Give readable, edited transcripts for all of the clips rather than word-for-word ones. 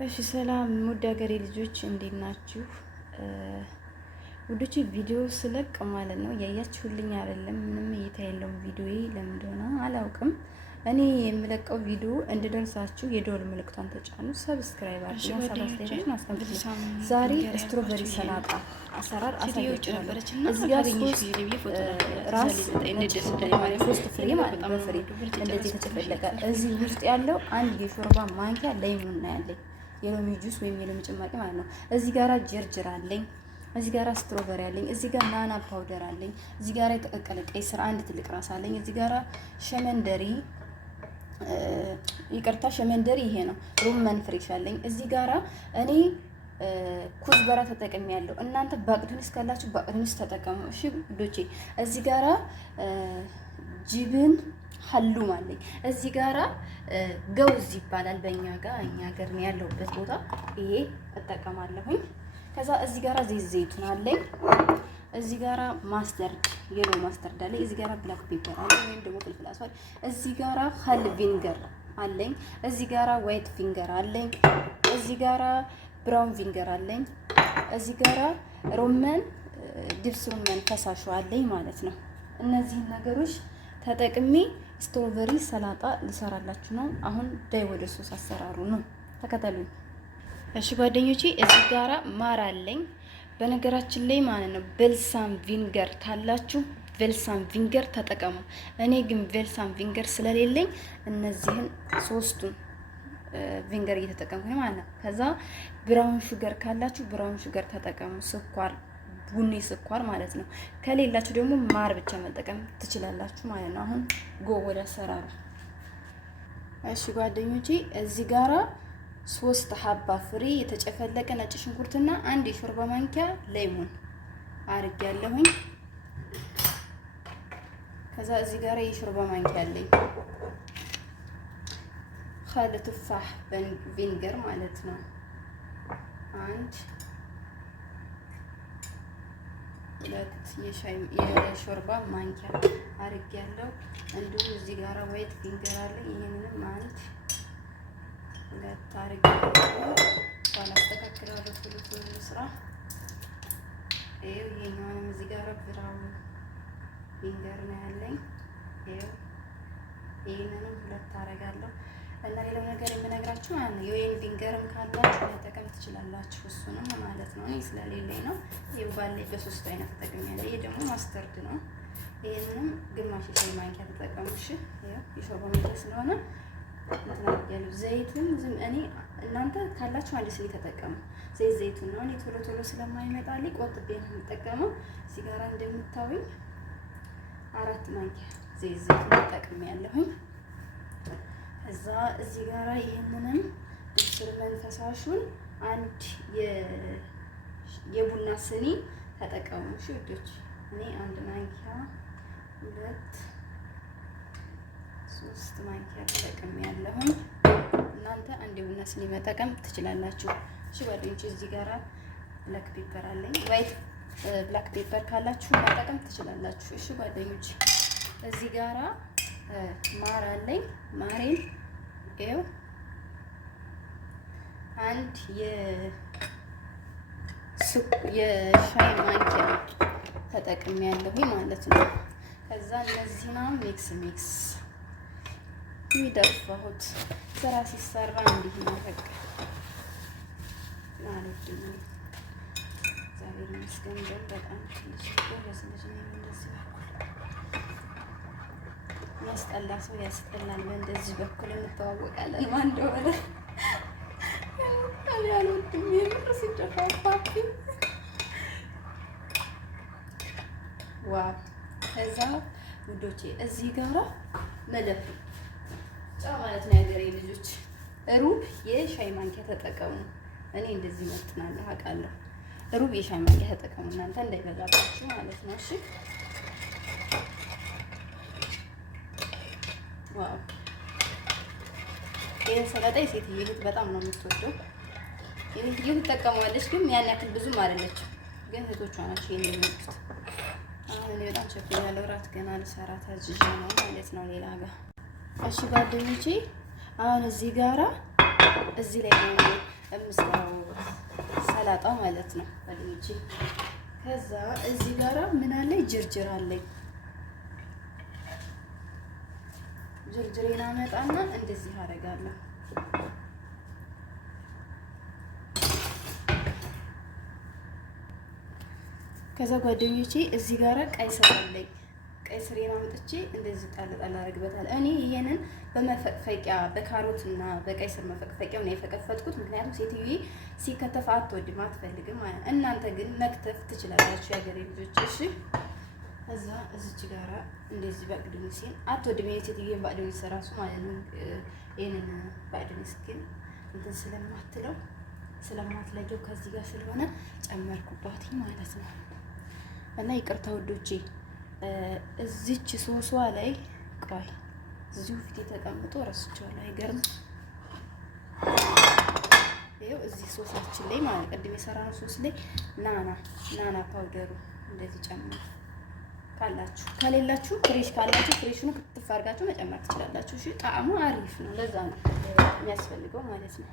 እሺ ሰላም ውድ ሀገሬ ልጆች እንዴት ናችሁ? ውዶቼ ቪዲዮ ስለቅ ማለት ነው ያያችሁልኝ አይደለም። ምንም እይታ የለውም ቪዲዮዬ ለምን እንደሆነ አላውቅም። እኔ የምለቀው ቪዲዮ እንድደርሳችሁ የደወል ምልክቷን ተጫኑ፣ ሰብስክራይብ አድርጉ፣ ሰብስክራይብ አስቀምጡ። ዛሬ ስትሮበሪ ሰላጣ አሰራር አሳያችኋለሁ። እዚህ ጋር ሶስት ፍሬ ማለት ነው። ፍሬ እንደዚህ የተጨፈለቀ እዚህ ውስጥ ያለው አንድ የሾርባ ማንኪያ ለይሙን ነው ያለኝ፣ የሎሚ ጁስ ወይም የሎሚ ጭማቂ ማለት ነው። እዚህ ጋራ ጅርጅር አለኝ። እዚህ ጋራ ስትሮበሪ አለኝ። እዚህ ጋር ናና ፓውደር አለኝ። እዚህ ጋራ የተቀቀለ ቀይ ስር አንድ ትልቅ ራስ አለኝ። እዚህ ጋራ ሸመንደሪ ይቅርታ ሸመንደሪ ይሄ ነው። ሩመን ፍሬሽ አለኝ። እዚህ ጋራ እኔ ኩዝበራ ተጠቅሜ ያለው እናንተ ባቅዱንስ ካላችሁ ባቅዱንስ ተጠቀሙ። እሺ ዶቼ እዚህ ጋራ ጅብን ሀሉም አለኝ። እዚህ ጋራ ገውዝ ይባላል በእኛ ጋር እኛ ሀገር ነው ያለውበት ቦታ ይሄ እጠቀማለሁኝ። ከዛ እዚህ ጋራ ዘይት ዘይቱን አለኝ። እዚህ ጋራ ማስተርድ የሎ ማስተርድ አለኝ። እዚህ ጋራ ብላክ ፔፐር አለኝ ወይም ደግሞ ፍልፍል አስዋል። እዚህ ጋራ ሀል ቪንገር አለኝ። እዚህ ጋራ ዋይት ፊንገር አለኝ። እዚህ ጋራ ብራውን ቪንገር አለኝ። እዚህ ጋራ ሮመን ድብስ ሮመን ፈሳሹ አለኝ ማለት ነው። እነዚህን ነገሮች ተጠቅሜ ስትሮበሪ ሰላጣ ልሰራላችሁ ነው። አሁን ዳይ ወደ ሶስ አሰራሩ ነው፣ ተከተሉኝ። እሺ ጓደኞቼ እዚህ ጋራ ማር አለኝ። በነገራችን ላይ ማለት ነው ቬልሳም ቪንገር ታላችሁ ቬልሳም ቪንገር ተጠቀሙ። እኔ ግን ቬልሳም ቪንገር ስለሌለኝ እነዚህን ሶስቱን ቪንገር እየተጠቀምኩ ነው ማለት ነው። ከዛ ብራውን ሹገር ካላችሁ ብራውን ሹገር ተጠቀሙ፣ ስኳር ቡኒ ስኳር ማለት ነው። ከሌላችሁ ደግሞ ማር ብቻ መጠቀም ትችላላችሁ ማለት ነው። አሁን ጎ ወደ አሰራሩ። እሺ ጓደኞቼ እዚህ ጋራ 3 ሀባ ፍሬ የተጨፈለቀ ነጭ ሽንኩርትና አንድ የሾርባ ማንኪያ ሌሞን አርጌያለሁኝ። ከዛ እዚህ ጋራ የሾርባ ማንኪያ አለኝ ኸል ቱፋህ ቪንገር ማለት ነው። አንድ ሁለት የሾርባ ማንኪያ አርጌያለሁ። እንዲሁም እዚህ ጋራ ዋይት ቪንገር አለኝ። ይሄንንም አንድ ሁለት አርጌያለሁ። ባላስተካክላለሁ ቶሎ ስራ ይሄው ይሄኛውንም እዚህ ጋራ ብራውን ቪንገር ነው ያለኝ። ይሄው ይሄንንም ሁለት አረጋለሁ። እና ሌላው ነገር የምነግራችሁ ማለት ነው የወይን ቪንገርም ካላችሁ መጠቀም ትችላላችሁ፣ እሱንም ማለት ነው። እኔ ስለሌለኝ ነው ይሄው ባለኝ በ3 አይነት ተጠቅሜያለሁ። ይሄ ደግሞ ማስተርድ ነው። ይሄንንም ግማሽ የሻይ ማንኪያ ተጠቀሙ። እሺ ይሄው የሾርባ ማንኪያ ስለሆነ ያለው ዘይቱን ዝም እኔ እናንተ ካላችሁ አንድ ስኒ ተጠቀሙ። ዘይቱን ነው እኔ ቶሎ ስለማይመጣልኝ ቆጥቤ ነው የምጠቀመው። እዚህ ጋር እንደምታዩኝ 4 ማንኪያ ዘይቱን ተጠቅሜያለሁኝ። እዛ እዚህ ጋራ ይሄንንም ድብስ መንፈሳሹን አንድ የቡና ስኒ ተጠቀሙ። እሺ ውዶች እኔ 1 ማንኪያ 2 3 ማንኪያ ተጠቅሜያለሁኝ። እናንተ አንድ የቡና ስኒ መጠቀም ትችላላችሁ። እሺ ጓደኞቼ እዚህ ጋራ ብላክ ፔፐር አለኝ። ዋይት ብላክ ፔፐር ካላችሁ መጠቀም ትችላላችሁ። እሺ ጓደኞቼ እዚህ ጋራ ማር አለኝ። ማሬን ይኸው አንድ የሻይ ማንኪያ ተጠቅሜያለሁ ማለት ነው። ከዛ እነዚህና ሚክስ የሚደፋሁት ስራ ሲሰራ እንዲህ ነው። በቃ ማለት ነው። እግዚአብሔር ይመስገን በጣም ትንሽ ጎበዝ ልጅ ነኝ። እንደዚህ ያስጠላ ሰው ያስጠላል። በእንደዚህ በኩል እንተዋወቃለን። ማን እንደሆነ እኔ አልወድም የምር ሲደፋፋፊ ዋው። ከዛ ውዶቼ እዚህ ጋራ መለፍ ጫው ማለት ነው የሀገሬ ልጆች። ሩብ የሻይ ማንኪያ ተጠቀሙ። እኔ እንደዚህ መጥናለሁ አውቃለሁ። ሩብ የሻይ ማንኪያ ተጠቀሙ እናንተ እንዳይበዛባችሁ ማለት ነው። እሺ ዋው ይሄ ሰላጣ የሴትዬ እህት በጣም ነው የምትወደው። የሴትዬ እህት ትጠቀመዋለች፣ ግን ያን ያክል ብዙም አይደለችም። ግን እህቶቿ ናቸው ይሄን የሚወዱት። አሁን እኔ በጣም ቸኩያለሁ። እራት ገና ልሰራ ታዝዤ ነው ማለት ነው ሌላ ጋር። እሺ ጓደኞቼ አሁን እዚህ ጋራ እዚህ ላይ ነው የምሰራው ሰላጣ ማለት ነው ጓደኞቼ። ከዛ እዚህ ጋራ ምን አለኝ? ጅርጅር አለኝ። ጅርጅሬን አመጣና እንደዚህ አደርጋለሁ። ከዛ ጓደኞቼ እዚህ ጋራ ቀይ ስር አለኝ። ቀይ ስሬን አምጥቼ እንደዚህ ጣል ጣል አደርግበታለሁ። እኔ ይሄንን በመፈቅፈቂያ በካሮትና በቀይ ስር መፈቅፈቂያው ነው የፈቀፈጥኩት። ምክንያቱም ሴትዮዬ ሲከተፍ አትወድም አትፈልግም። እናንተ ግን መክተፍ ትችላላችሁ የሀገሬ ልጆች። እሺ ከዛ እዚች ጋራ እንደዚህ በቅድሚስ አትወድም የሴትዮዬን በቅድሚስ ራሱ ማለት ነው። ይሄንን በቅድሚስ ግን እንትን ስለማትለው ስለማትለየው ከዚህ ጋር ስለሆነ ጨመርኩባት ማለት ነው። እና ይቅርታ ውዶቼ እዚች ሶሷ ላይ ቆይ እዚሁ ፊት ተቀምጦ ረስቼዋለሁ። አይገርም? ይኸው እዚህ ሶሳችን ላይ ማለት ቅድም የሰራነው ሶስ ላይ ናና ፓውደሩ እንደዚህ ጨምሩ። ካላችሁ ከሌላችሁ ፍሬሽ ካላችሁ ፍሬሹን ክትፍ አድርጋችሁ መጨመር ትችላላችሁ። እሺ ጣዕሙ አሪፍ ነው። ለዛ ነው የሚያስፈልገው ማለት ነው።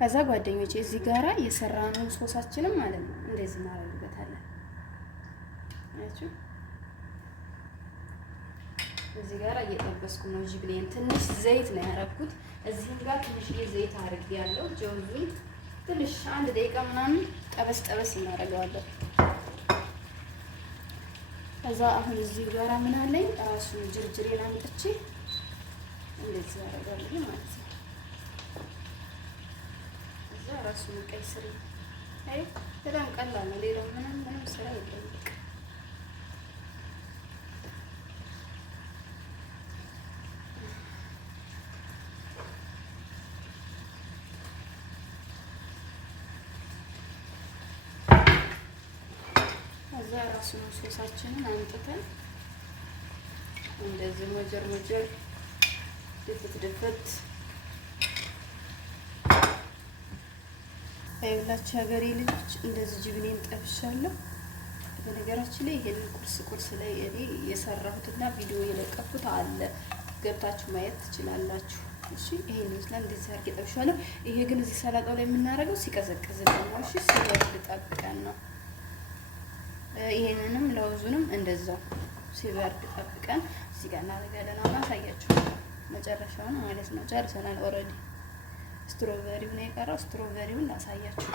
ከዛ ጓደኞቼ እዚህ ጋራ የሰራነው ሶሳችንም ማለት ነው እንደዚህ እናደርግበታለን። አያችሁ እዚህ ጋራ እየጠበስኩ ነው። ጅብሌን ትንሽ ዘይት ነው ያደረኩት። እዚህም ጋር ትንሽ ዘይት አድርጌያለሁ። ጀውዙን ትንሽ 1 ደቂቃ ምናምን ጠበስ ጠበስ እናደርገዋለን። ከዛ አሁን እዚህ ጋራ ምን አለኝ? ራሱን ጅርጅሬን አምጥቼ እንደዚህ አደርጋለሁ ማለት ነው። እዛ ራሱን ቀይ ስር አይ በጣም ቀላል ነው። ሌላው ምንም ስራ የለም። ከዛ ራሱን ሶሳችንን አምጥተን እንደዚህ ሞጀር ድፍት አይላችሁ ሀገሬ ልጆች እንደዚህ ጅብኔን ጠብሻለሁ። በነገራችን ላይ ይሄንን ቁርስ ላይ እኔ የሰራሁትና ቪዲዮ የለቀኩት አለ ገብታችሁ ማየት ትችላላችሁ። እሺ ይሄን ይመስላል። እንደዚህ አድርጌ ጠብሻለሁ። ይሄ ግን እዚህ ሰላጣው ላይ የምናደርገው ሲቀዘቅዝልን ነው። እሺ ሲበርድ ጠብቀን ነው። ይሄንንም ለውዙንም እንደዛው ሲበርድ ጠብቀን እዚህ ጋር እናደርጋለን። አሁን አሳያችሁ መጨረሻውን ማለት ነው። ጨርሰናል ኦልሬዲ። ስትሮበሪው ነው የቀረው። ስትሮበሪውን ላሳያችሁ።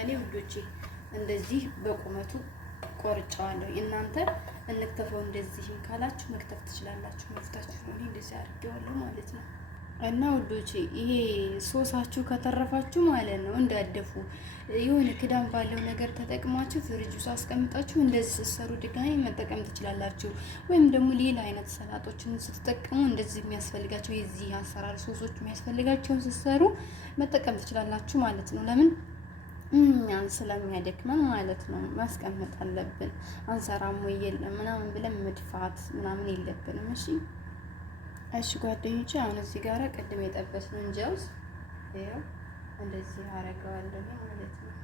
እኔ ውዶቼ እንደዚህ በቁመቱ ቆርጫዋለሁ። እናንተ እንክተፈው እንደዚህ ካላችሁ መክተፍ ትችላላችሁ። መፍታችሁ ነው። እኔ እንደዚህ አድርጌዋለሁ ማለት ነው። እና ውዶቼ ይሄ ሶሳችሁ ከተረፋችሁ ማለት ነው እንዳደፉ የሆነ ክዳን ባለው ነገር ተጠቅማችሁ ፍሪጅ ውስጥ አስቀምጣችሁ እንደዚህ ስትሰሩ ድጋሚ መጠቀም ትችላላችሁ። ወይም ደግሞ ሌላ አይነት ሰላጦችን ስትጠቀሙ እንደዚህ የሚያስፈልጋቸው የዚህ አሰራር ሶሶች የሚያስፈልጋቸውን ስትሰሩ መጠቀም ትችላላችሁ ማለት ነው። ለምን እኛን ስለሚያደክመን ማለት ነው። ማስቀመጥ አለብን። አንሰራም ወይ የለም ምናምን ብለን መድፋት ምናምን የለብንም። እሺ ጓደኞቼ አሁን እዚህ ጋር ቅድም የጠበስነው እንጀውስ ይኸው እንደዚህ አደርገዋለሁ ማለት ነው።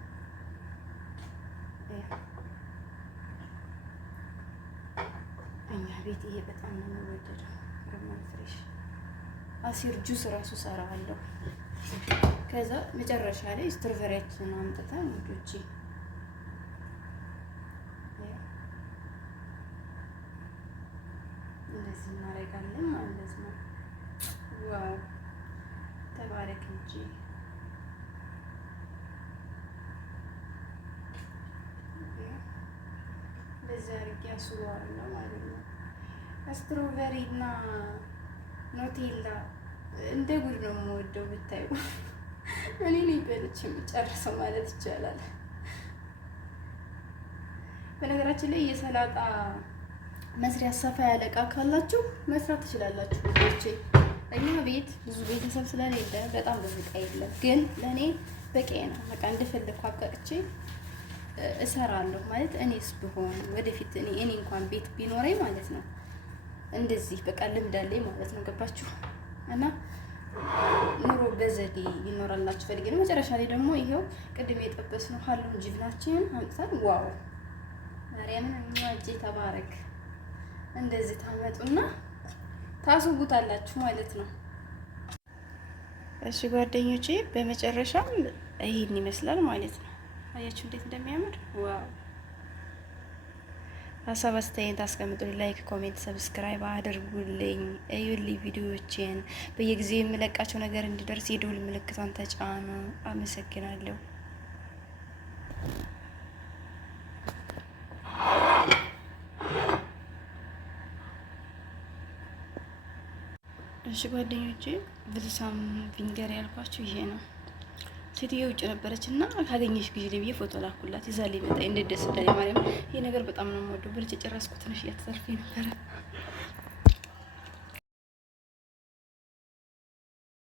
እኛ ቤት ይሄ በጣም ነው የሚወደደው። ሮማን ፍሬሽ አሲር ጁስ ራሱ ሰራዋለሁ። ከዛ መጨረሻ ላይ ስትሮቨሪያችንን አምጥተን ውዶቼ እንደዚህ እናደርጋለን ማለት ነው። ዋው ተባረክ እንጂ እንደዚህ አድርጌ አስውረዋለሁ ማለት ነው። ስትሮበሪ እና ኖቴላ እንደ ጉድ ነው የምወደው ብታዩ። እኔ ነኝ በልቼ የምጨርሰው ማለት ይቻላል። በነገራችን ላይ የሰላጣ መስሪያ ሰፋ ያለ እቃ ካላችሁ መስራት ትችላላችሁ። ልጆቼ እኛ ቤት ብዙ ቤተሰብ ስለሌለ በጣም ብዙ እቃ የለም፣ ግን ለእኔ በቂ ነው። በቃ እንደፈለኩ አብቃቅቼ እሰራለሁ ማለት እኔስ ብሆን ወደፊት እኔ እንኳን ቤት ቢኖረኝ ማለት ነው እንደዚህ በቃ ልምድ አለኝ ማለት ነው። ገባችሁ? እና ኑሮ በዘዴ ይኖራላችሁ ፈልጌ ነው። መጨረሻ ላይ ደግሞ ይሄው ቅድም የጠበስነው ሀሉን ጅብናችን አምጥተን ዋው ማርያምን እጅ ተባረክ እንደዚህ ታመጡና ታስቡታላችሁ ማለት ነው። እሺ ጓደኞቼ፣ በመጨረሻም ይሄን ይመስላል ማለት ነው። አያችሁ እንዴት እንደሚያምር ዋው! ሀሳብ አስተያየት አስቀምጡልኝ። ላይክ፣ ኮሜንት፣ ሰብስክራይብ አድርጉልኝ። እዩልኝ ቪዲዮዎችን በየጊዜው የምለቃቸው ነገር እንዲደርስ የደውል ምልክቷን ተጫኑ። አመሰግናለሁ። እሺ ጓደኞቼ፣ ብልሳም ፊንገር ያልኳችሁ ይሄ ነው። ሴትዮ ውጭ ነበረች እና ካገኘሽ ጊዜ ብዬ ፎቶ ላኩላት። ይዛልኝ መጣ። እንዴት ደስ እንዳለኝ ማርያም። ይሄ ነገር በጣም ነው የምወደው። በልቼ ጨረስኩት። ትንሽ እያተሰርፌ ነበረ።